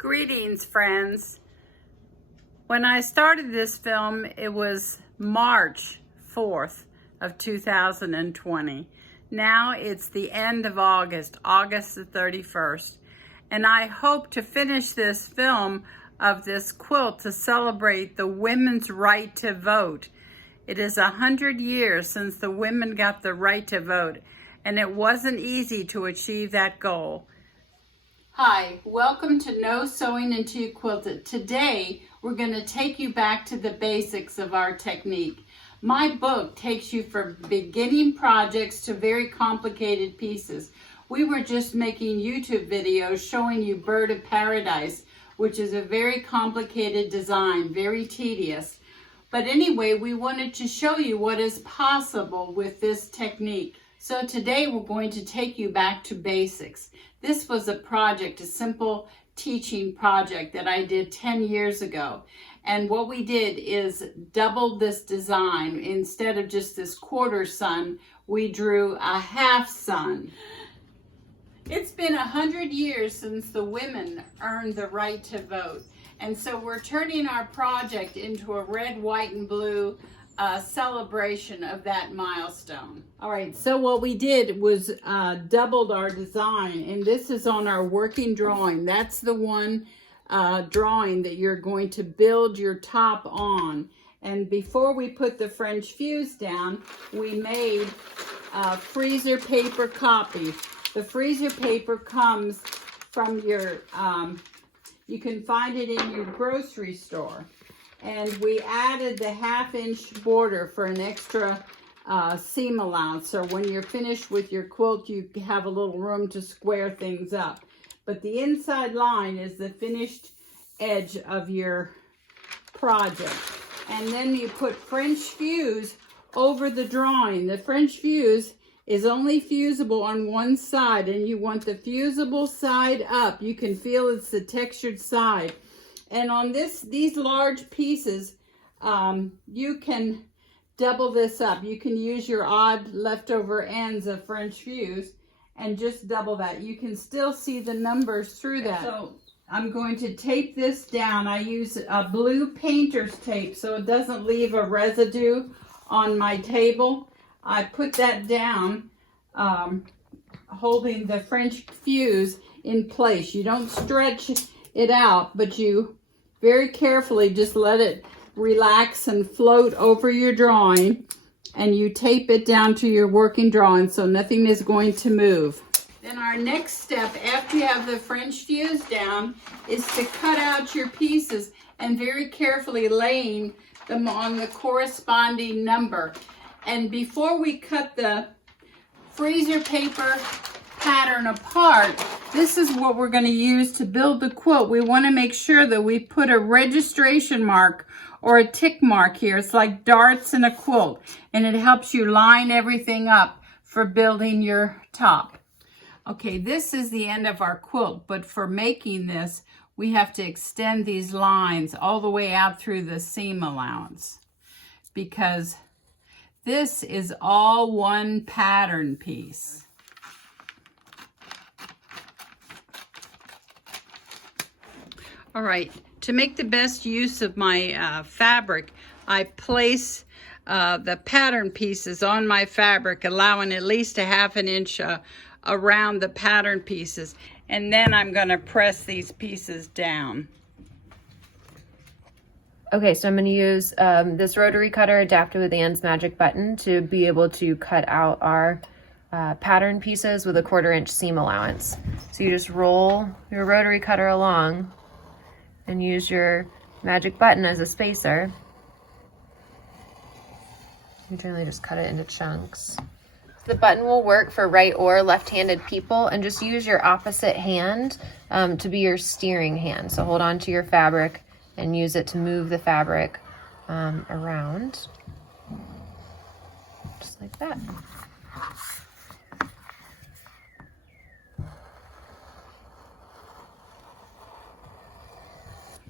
Greetings, friends. When I started this film, it was March 4th of 2020. Now it's the end of August, August the 31st. And I hope to finish this film of this quilt to celebrate the women's right to vote. It is 100 years since the women got the right to vote, and it wasn't easy to achieve that goal. Hi, welcome to No Sewing Until You Quilted. Today, we're going to take you back to the basics of our technique. My book takes you from beginning projects to very complicated pieces. We were just making YouTube videos showing you Bird of Paradise, which is a very complicated design, very tedious. But anyway, we wanted to show you what is possible with this technique. So today we're going to take you back to basics. This was a project, a simple teaching project that I did 10 years ago. And what we did is doubled this design. Instead of just this quarter sun, we drew a half sun. It's been 100 years since the women earned the right to vote. And so we're turning our project into a red, white, and blue celebration of that milestone. All right, so what we did was doubled our design, and this is on our working drawing. That's the one drawing that you're going to build your top on. And before we put the French fuse down, we made freezer paper copies. The freezer paper comes from your, you can find it in your grocery store. And we added the 1/2-inch border for an extra seam allowance. So when you're finished with your quilt, you have a little room to square things up. But the inside line is the finished edge of your project. And then you put French fuse over the drawing. The French fuse is only fusible on one side, and you want the fusible side up. You can feel it's the textured side. And on these large pieces, you can double this up. You can use your odd leftover ends of French fuse and just double that. You can still see the numbers through that. So I'm going to tape this down. I use a blue painter's tape so it doesn't leave a residue on my table. I put that down, holding the French fuse in place. You don't stretch it out, but you very carefully just let it relax and float over your drawing, and you tape it down to your working drawing so nothing is going to move. Then our next step, after you have the French fuse down, is to cut out your pieces and very carefully laying them on the corresponding number. And before we cut the freezer paper pattern apart, this is what we're going to use to build the quilt. We want to make sure that we put a registration mark or a tick mark here. It's like darts in a quilt, and it helps you line everything up for building your top. Okay, this is the end of our quilt, but for making this, we have to extend these lines all the way out through the seam allowance, because this is all one pattern piece. All right, to make the best use of my fabric, I place the pattern pieces on my fabric, allowing at least a 1/2 inch around the pattern pieces. And then I'm gonna press these pieces down. Okay, so I'm going to use this rotary cutter adapted with Anne's Magic Button to be able to cut out our pattern pieces with a 1/4 inch seam allowance. So you just roll your rotary cutter along and use your magic button as a spacer. You generally just cut it into chunks. The button will work for right or left-handed people, and just use your opposite hand to be your steering hand. So hold on to your fabric and use it to move the fabric around, just like that.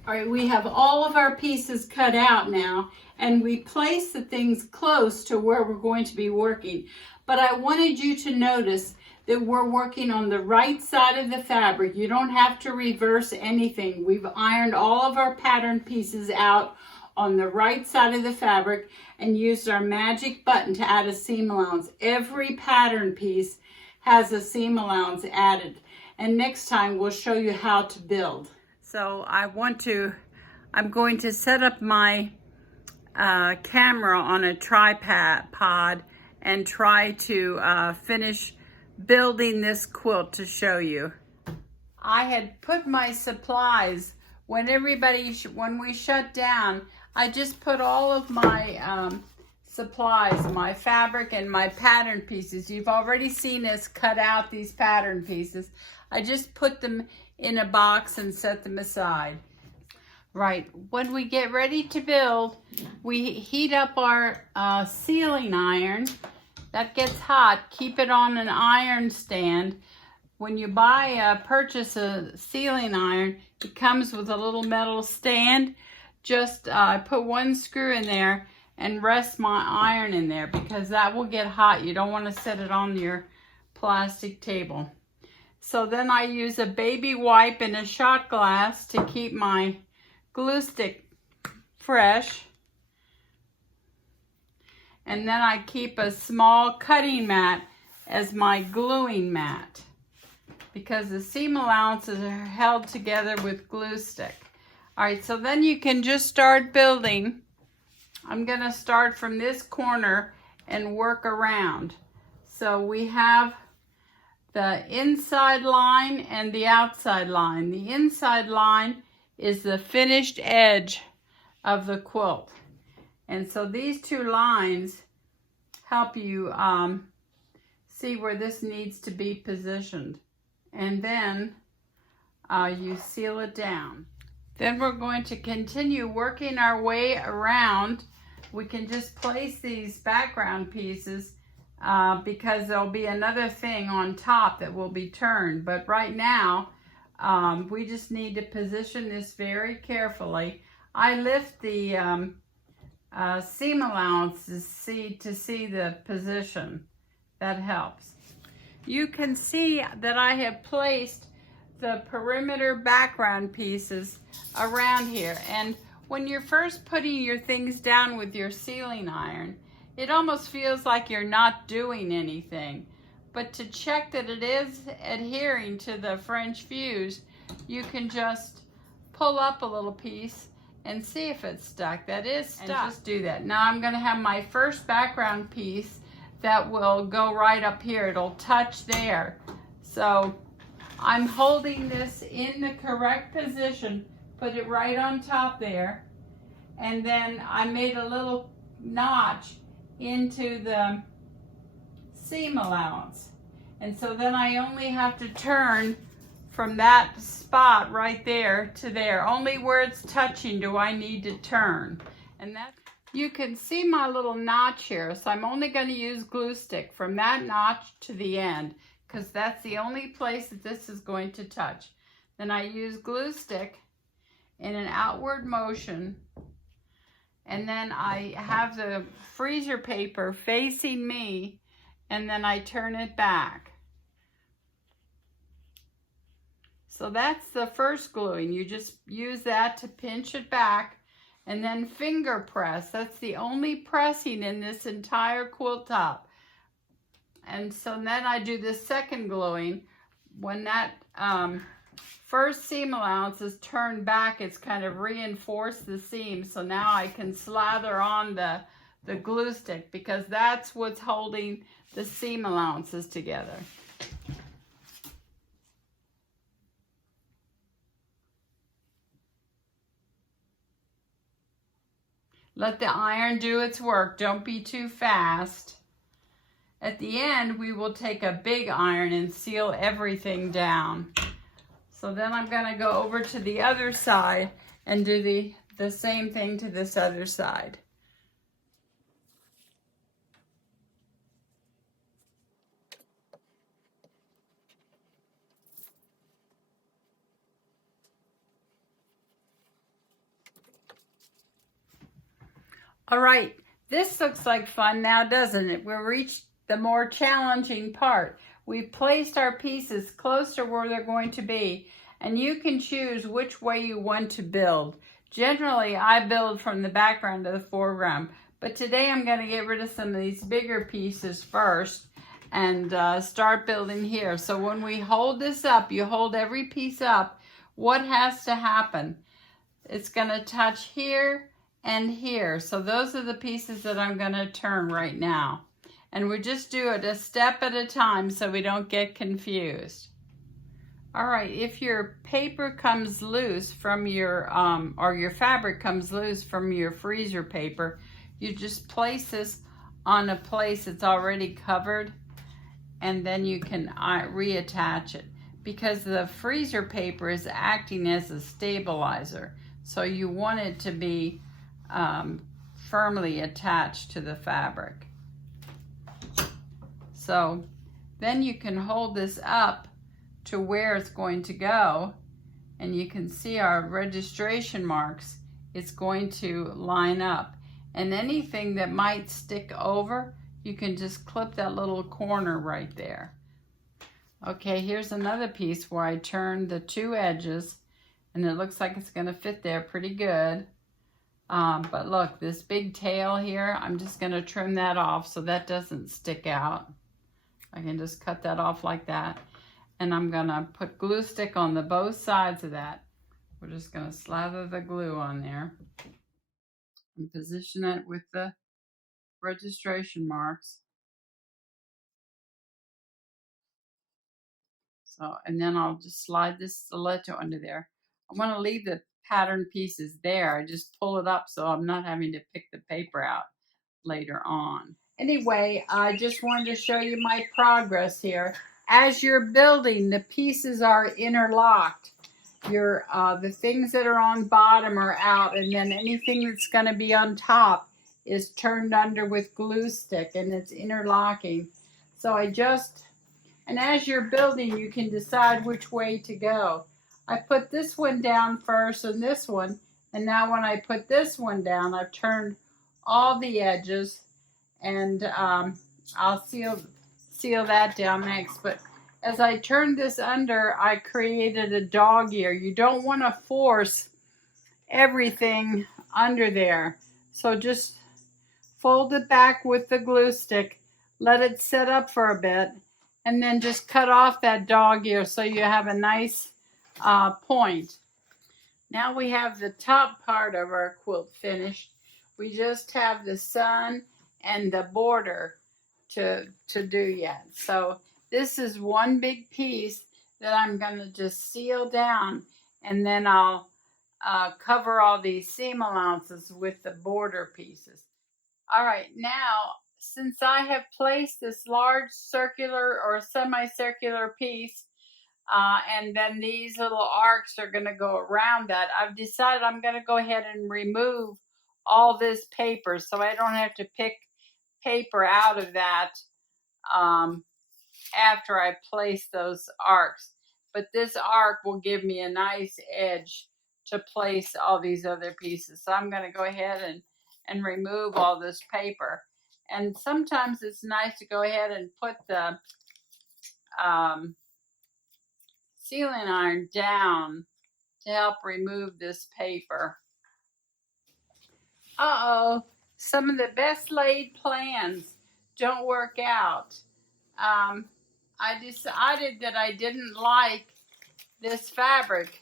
All right, we have all of our pieces cut out now, and we place the things close to where we're going to be working. But I wanted you to notice that we're working on the right side of the fabric. You don't have to reverse anything. We've ironed all of our pattern pieces out on the right side of the fabric and used our magic button to add a seam allowance. Every pattern piece has a seam allowance added. And next time we'll show you how to build. So I'm going to set up my camera on a tripod and try to finish building this quilt to show you. I had put my supplies when we shut down. I just put all of my supplies, my fabric and my pattern pieces. You've already seen us cut out these pattern pieces. I just put them in a box and set them aside. Right, when we get ready to build, we heat up our sealing iron. That gets hot. Keep it on an iron stand. When you purchase a sealing iron, it comes with a little metal stand. Just put one screw in there and rest my iron in there because that will get hot. You don't want to set it on your plastic table. So then I use a baby wipe and a shot glass to keep my glue stick fresh. And then I keep a small cutting mat as my gluing mat because the seam allowances are held together with glue stick. All right, so then you can just start building. I'm gonna start from this corner and work around. So we have the inside line and the outside line. The inside line is the finished edge of the quilt. And so these two lines help you see where this needs to be positioned. And then you seal it down. Then we're going to continue working our way around. We can just place these background pieces because there'll be another thing on top that will be turned. But right now, we just need to position this very carefully. I lift the seam allowances to see the position. That helps. You can see that I have placed the perimeter background pieces around here. And when you're first putting your things down with your sealing iron, it almost feels like you're not doing anything. But to check that it is adhering to the French views, you can just pull up a little piece and see if it's stuck. That is stuck. And just do that. Now I'm going to have my first background piece that will go right up here. It'll touch there. So I'm holding this in the correct position, put it right on top there, and then I made a little notch into the seam allowance. And so then I only have to turn from that spot right there to there. Only where it's touching do I need to turn. And that, you can see my little notch here. So I'm only going to use glue stick from that notch to the end because that's the only place that this is going to touch. Then I use glue stick in an outward motion. And then I have the freezer paper facing me, and then I turn it back. So that's the first gluing. You just use that to pinch it back, and then finger press. That's the only pressing in this entire quilt top. And so then I do the second gluing. When that first seam allowance is turned back, it's kind of reinforced the seam. So now I can slather on the glue stick because that's what's holding the seam allowances together. Let the iron do its work. Don't be too fast. At the end, we will take a big iron and seal everything down. So then I'm going to go over to the other side and do the same thing to this other side. All right, this looks like fun now, doesn't it? We've reached the more challenging part. we placed our pieces close to where they're going to be, and you can choose which way you want to build. Generally, I build from the background to the foreground, but today I'm going to get rid of some of these bigger pieces first and start building here. So when we hold this up, you hold every piece up, what has to happen? It's going to touch here and here. So those are the pieces that I'm going to turn right now. And we just do it a step at a time so we don't get confused. All right, if your paper comes loose from your, or your fabric comes loose from your freezer paper, you just place this on a place that's already covered, and then you can reattach it, because the freezer paper is acting as a stabilizer. So you want it to be firmly attached to the fabric. So then you can hold this up to where it's going to go, and you can see our registration marks. It's going to line up, and anything that might stick over, you can just clip that little corner right there. Okay, here's another piece where I turned the two edges, and it looks like it's going to fit there pretty good. But look, this big tail here, I'm just going to trim that off so that doesn't stick out. I can just cut that off like that. And I'm going to put glue stick on the both sides of that. We're just going to slather the glue on there and position it with the registration marks. So, and then I'll just slide this stiletto under there. I want to leave the pattern pieces there. I just pull it up so I'm not having to pick the paper out later on. Anyway, I just wanted to show you my progress here. As you're building, the pieces are interlocked. The things that are on bottom are out, and then anything that's going to be on top is turned under with glue stick, and it's interlocking. So and as you're building, you can decide which way to go. I put this one down first and this one, and now when I put this one down, I've turned all the edges, and I'll seal that down next. But as I turned this under, I created a dog ear. You don't want to force everything under there. So just fold it back with the glue stick, let it set up for a bit, and then just cut off that dog ear so you have a nice point. Now we have the top part of our quilt finished. We just have the sun and the border to do yet. So this is one big piece that I'm going to just seal down, and then I'll cover all these seam allowances with the border pieces. All right, now since I have placed this large circular or semicircular piece, and then these little arcs are going to go around that, I've decided I'm going to go ahead and remove all this paper so I don't have to pick paper out of that after I place those arcs. But this arc will give me a nice edge to place all these other pieces. So I'm going to go ahead and remove all this paper. And sometimes it's nice to go ahead and put the sealing iron down to help remove this paper. Some of the best laid plans don't work out. I decided that I didn't like this fabric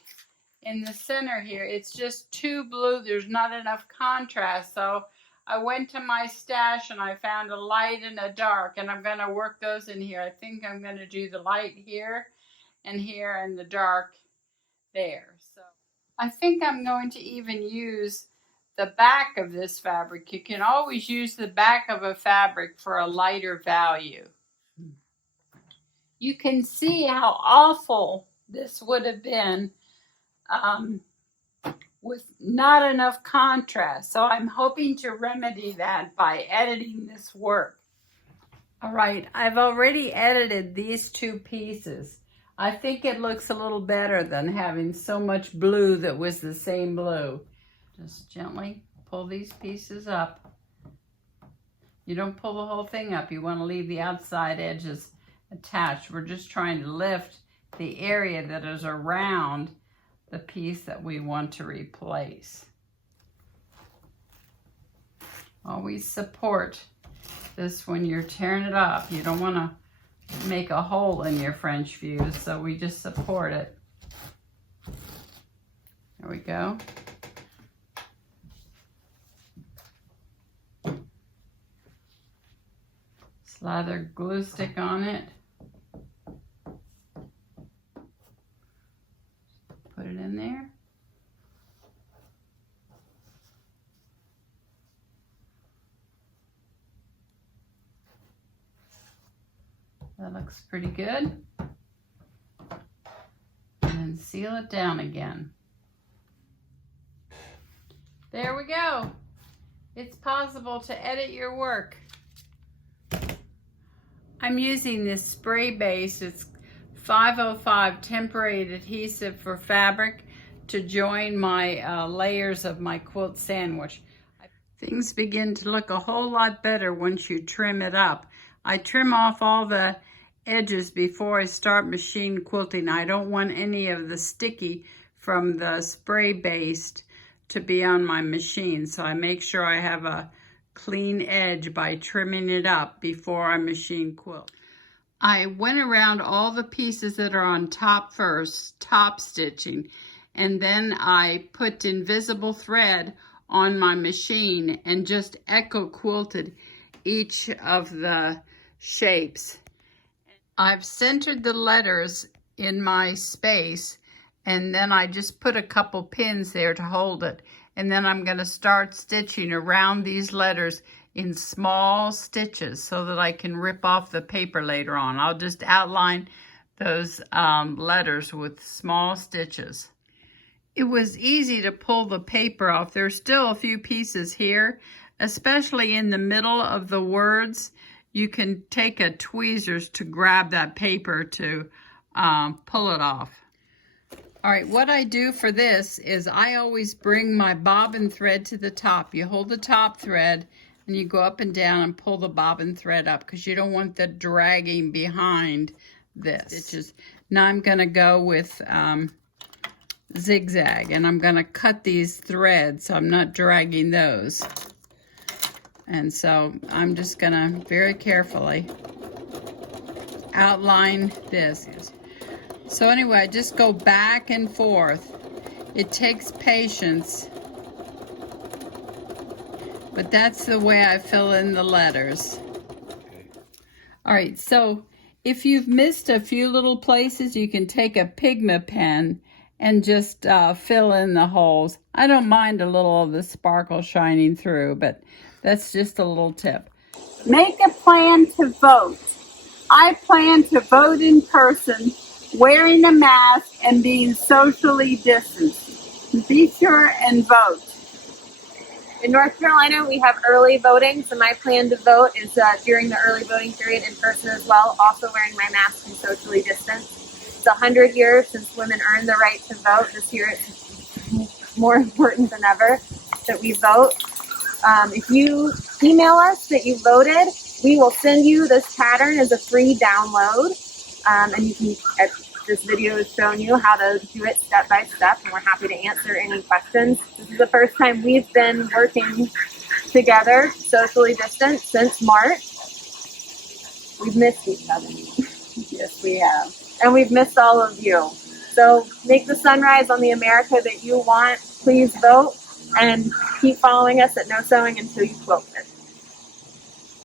in the center here. It's just too blue. There's not enough contrast. So I went to my stash and I found a light and a dark, and I'm going to work those in here. I think I'm going to do the light here and the dark there. So I think I'm going to even use the back of this fabric. You can always use the back of a fabric for a lighter value. You can see how awful this would have been with not enough contrast. So I'm hoping to remedy that by editing this work. All right, I've already edited these two pieces. I think it looks a little better than having so much blue that was the same blue. Just gently pull these pieces up. You don't pull the whole thing up. You want to leave the outside edges attached. We're just trying to lift the area that is around the piece that we want to replace. Always support this when you're tearing it up. You don't want to make a hole in your French fuse, so we just support it. There we go. Slather glue stick on it. Put it in there. That looks pretty good. And then seal it down again. There we go. It's possible to edit your work. I'm using this spray base. It's 505 temporary adhesive for fabric to join my layers of my quilt sandwich. Things begin to look a whole lot better once you trim it up. I trim off all the edges before I start machine quilting. I don't want any of the sticky from the spray based to be on my machine, so I make sure I have a clean edge by trimming it up before I machine quilt. I went around all the pieces that are on top first, top stitching, and then I put invisible thread on my machine and just echo quilted each of the shapes. I've centered the letters in my space, and then I just put a couple pins there to hold it. And then I'm going to start stitching around these letters in small stitches so that I can rip off the paper later on. I'll just outline those letters with small stitches. It was easy to pull the paper off. There's still a few pieces here, especially in the middle of the words. You can take a tweezers to grab that paper to pull it off. All right, what I do for this is I always bring my bobbin thread to the top. You hold the top thread and you go up and down and pull the bobbin thread up because you don't want the dragging behind this. Stitches. Now I'm going to go with zigzag, and I'm going to cut these threads so I'm not dragging those. And so I'm just going to very carefully outline this. So anyway, I just go back and forth. It takes patience, but that's the way I fill in the letters. All right, so if you've missed a few little places, you can take a Pigma pen and just fill in the holes. I don't mind a little of the sparkle shining through, but that's just a little tip. Make a plan to vote. I plan to vote in person, wearing a mask and being socially distanced. Be sure and vote. In North Carolina, we have early voting, so my plan to vote is during the early voting period in person as well, also wearing my mask and socially distanced. It's 100 years since women earned the right to vote. This year it's more important than ever that we vote. If you email us that you voted, we will send you this pattern as a free download. And you can, this video has shown you how to do it step by step, and we're happy to answer any questions. This is the first time we've been working together, socially distant, since March. We've missed each other. Yes, we have. And we've missed all of you. So make the sunrise on the America that you want. Please vote, and keep following us at No Sewing Until You Quilt It.